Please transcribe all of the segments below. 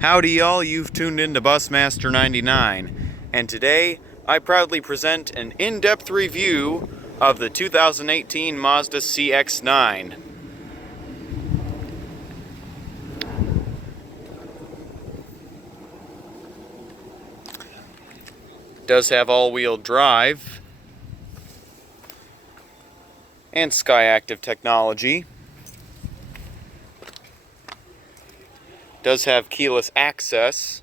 Howdy y'all, you've tuned into Busmaster 99, and today I proudly present an in-depth review of the 2018 Mazda CX-9. Does have all-wheel drive and Skyactiv technology. Does have keyless access.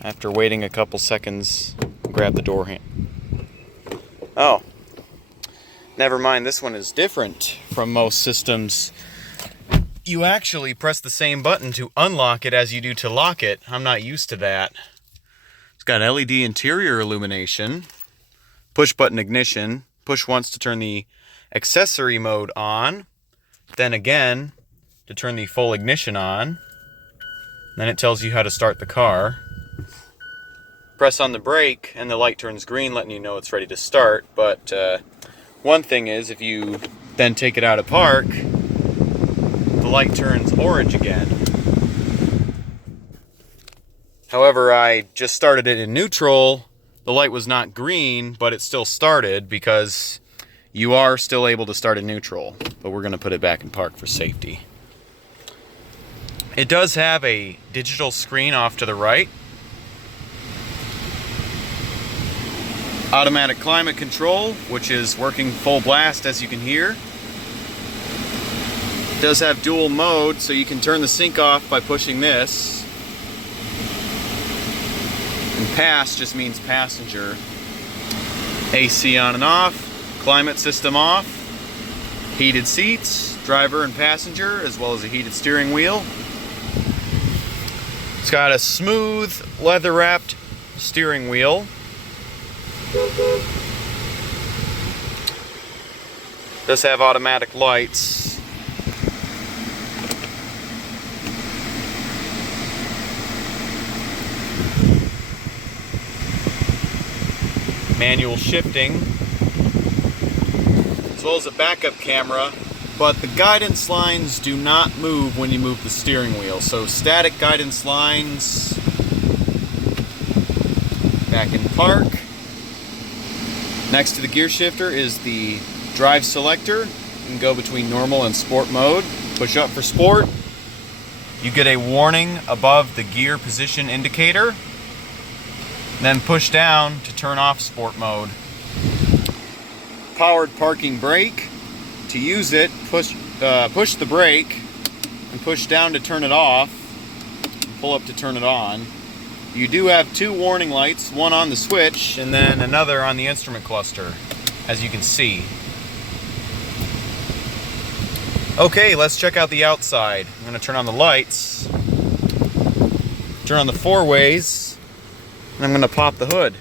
After waiting a couple seconds, grab the door handle. Oh, never mind, this one is different from most systems. You actually press the same button to unlock it as you do to lock it. I'm not used to that. It's got LED interior illumination, push button ignition, push once to turn the accessory mode on, then again to turn the full ignition on. Then it tells you how to start the car. Press on the brake and the light turns green, letting you know it's ready to start. But one thing is, if you then take it out of park, the light turns orange again. However, I just started it in neutral. The light was not green, but it still started because you are still able to start in neutral, but we're going to put it back in park for safety. It does have a digital screen off to the right. Automatic climate control, which is working full blast as you can hear. It does have dual mode, so you can turn the sync off by pushing this. And pass just means passenger. AC on and off. Climate system off, heated seats, driver and passenger, as well as a heated steering wheel. It's got a smooth, leather-wrapped steering wheel. Does have automatic lights. Manual shifting, as well as a backup camera, but the guidance lines do not move when you move the steering wheel. So static guidance lines, back in park. Next to the gear shifter is the drive selector. You can go between normal and sport mode. Push up for sport. You get a warning above the gear position indicator. Then push down to turn off sport mode. Powered parking brake. To use it, push the brake and push down to turn it off, and pull up to turn it on. You do have two warning lights, one on the switch and then another on the instrument cluster, as you can see. Okay, let's check out the outside. I'm going to turn on the lights, turn on the four ways, and I'm going to pop the hood.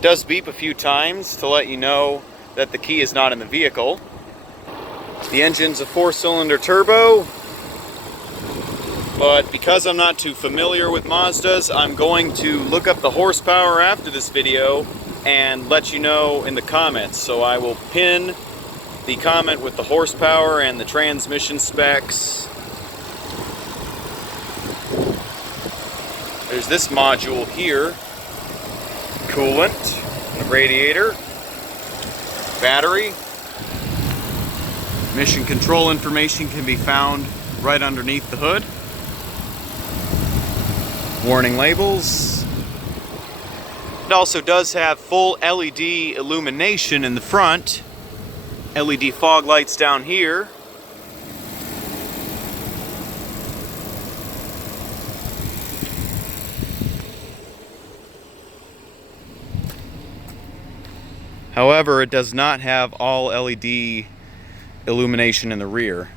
Does beep a few times to let you know that the key is not in the vehicle. The engine's a 4-cylinder turbo, but because I'm not too familiar with Mazdas, I'm going to look up the horsepower after this video and let you know in the comments. So I will pin the comment with the horsepower and the transmission specs. There's this module here. Coolant, a radiator, battery. Mission control information can be found right underneath the hood. Warning labels. It also does have full LED illumination in the front. LED fog lights down here. However, it does not have all LED illumination in the rear.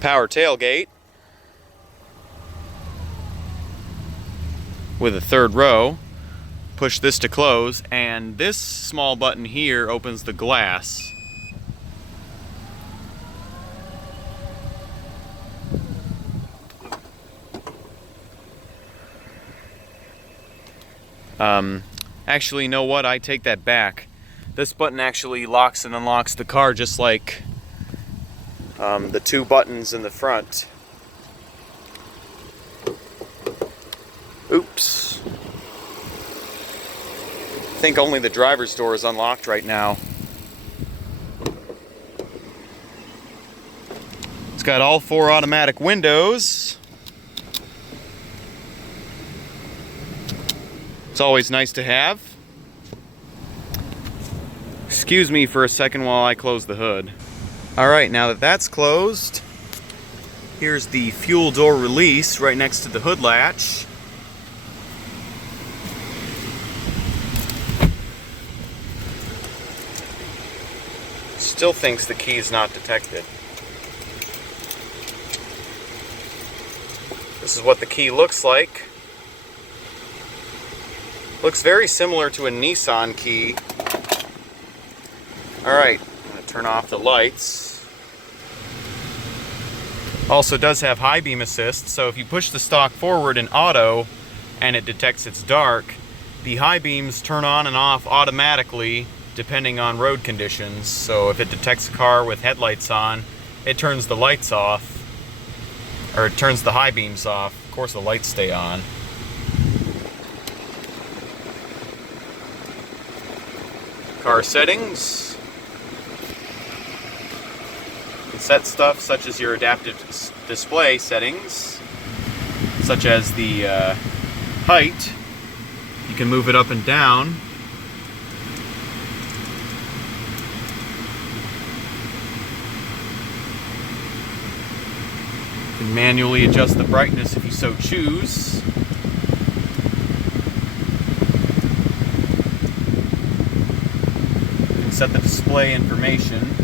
Power tailgate with a third row. Push this to close, and this small button here opens the glass. Actually, you know what? I take that back. This button actually locks and unlocks the car just like the two buttons in the front. Oops. I think only the driver's door is unlocked right now. It's got all 4 automatic windows. It's always nice to have. Excuse me for a second while I close the hood. Alright, now that that's closed, here's the fuel door release right next to the hood latch. Still thinks the key is not detected. This is what the key looks like. Looks very similar to a Nissan key. Alright, I'm going to turn off the lights. Also does have high beam assist, so if you push the stalk forward in auto and it detects it's dark, the high beams turn on and off automatically depending on road conditions. So if it detects a car with headlights on, it turns the lights off, or it turns the high beams off. Of course the lights stay on. Car settings. You can set stuff such as your adaptive display settings, such as the height. You can move it up and down. You can manually adjust the brightness if you so choose. You can set the display information.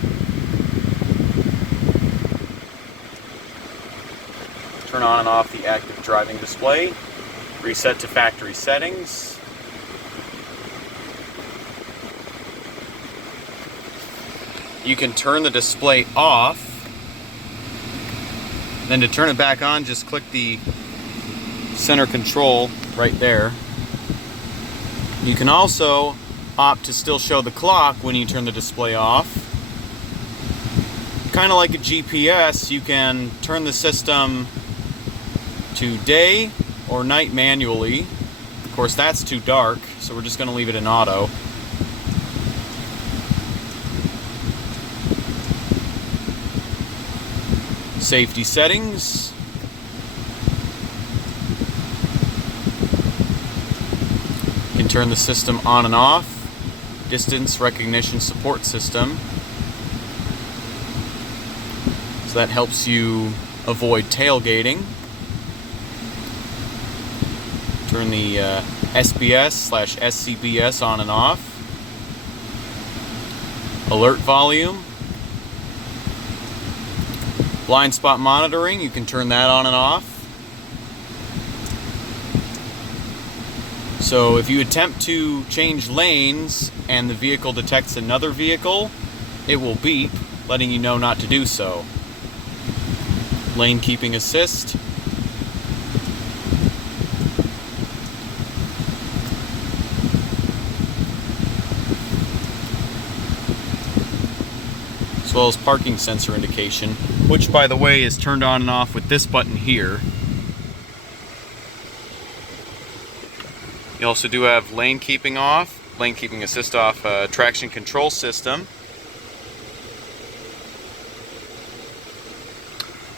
Turn on and off the active driving display. Reset to factory settings. You can turn the display off. Then to turn it back on, just click the center control right there. You can also opt to still show the clock when you turn the display off. Kind of like a GPS, you can turn the system to day or night manually. Of course, that's too dark, so we're just going to leave it in auto. Safety settings. You can turn the system on and off. Distance recognition support system. So that helps you avoid tailgating. Turn the SBS/SCBS on and off. Alert volume. Blind spot monitoring, you can turn that on and off. So if you attempt to change lanes and the vehicle detects another vehicle, it will beep, letting you know not to do so. Lane keeping assist. As well as parking sensor indication, which by the way is turned on and off with this button here. You also do have lane keeping assist off, traction control system.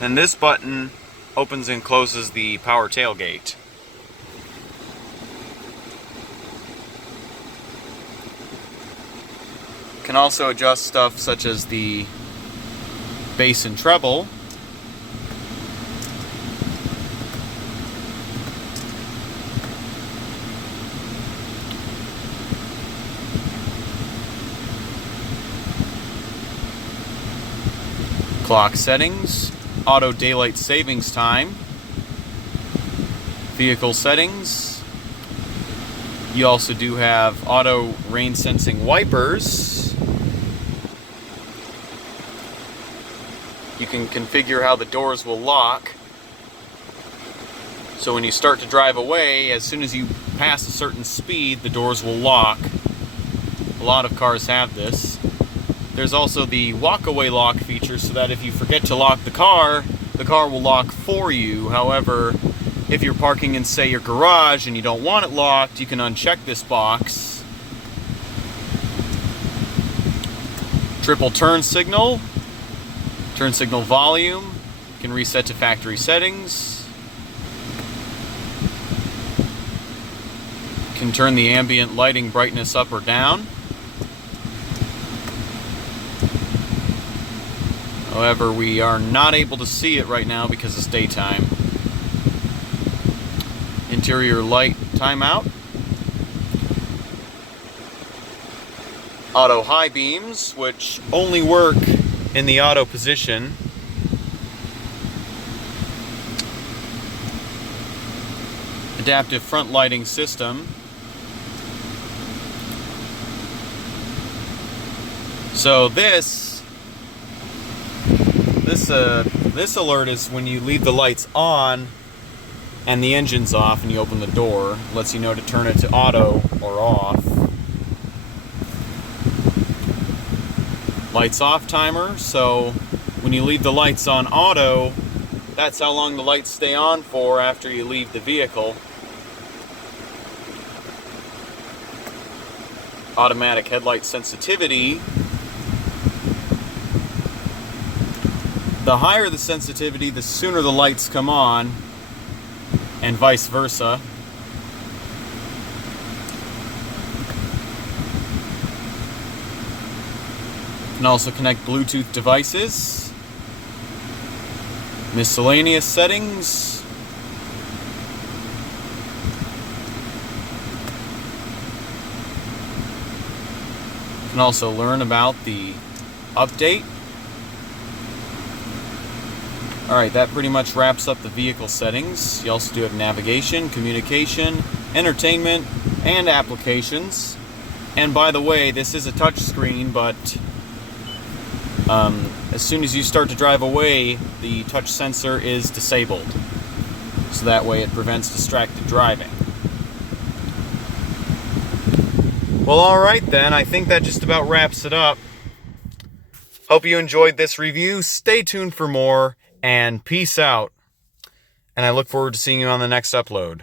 And this button opens and closes the power tailgate. Can also adjust stuff such as the bass and treble. Clock settings, auto daylight savings time, vehicle settings. You also do have auto rain sensing wipers. You can configure how the doors will lock. So when you start to drive away, as soon as you past a certain speed, the doors will lock. A lot of cars have this. There's also the walk-away lock feature, so that if you forget to lock the car will lock for you. However, if you're parking in, say, your garage and you don't want it locked, you can uncheck this box. Triple turn signal volume, you can reset to factory settings. You can turn the ambient lighting brightness up or down. However, we are not able to see it right now because it's daytime. Interior light timeout. Auto high beams, which only work in the auto position. Adaptive front lighting system. So this alert is when you leave the lights on and the engine's off and you open the door. Lets you know to turn it to auto or off. Lights off timer, so when you leave the lights on auto, that's how long the lights stay on for after you leave the vehicle. Automatic headlight sensitivity. The higher the sensitivity, the sooner the lights come on, and vice versa. You can also connect Bluetooth devices. Miscellaneous settings. You can also learn about the update. Alright, that pretty much wraps up the vehicle settings. You also do have navigation, communication, entertainment, and applications. And by the way, this is a touch screen, but as soon as you start to drive away, the touch sensor is disabled. So that way it prevents distracted driving. Well, alright then, I think that just about wraps it up. Hope you enjoyed this review. Stay tuned for more. And peace out. And I look forward to seeing you on the next upload.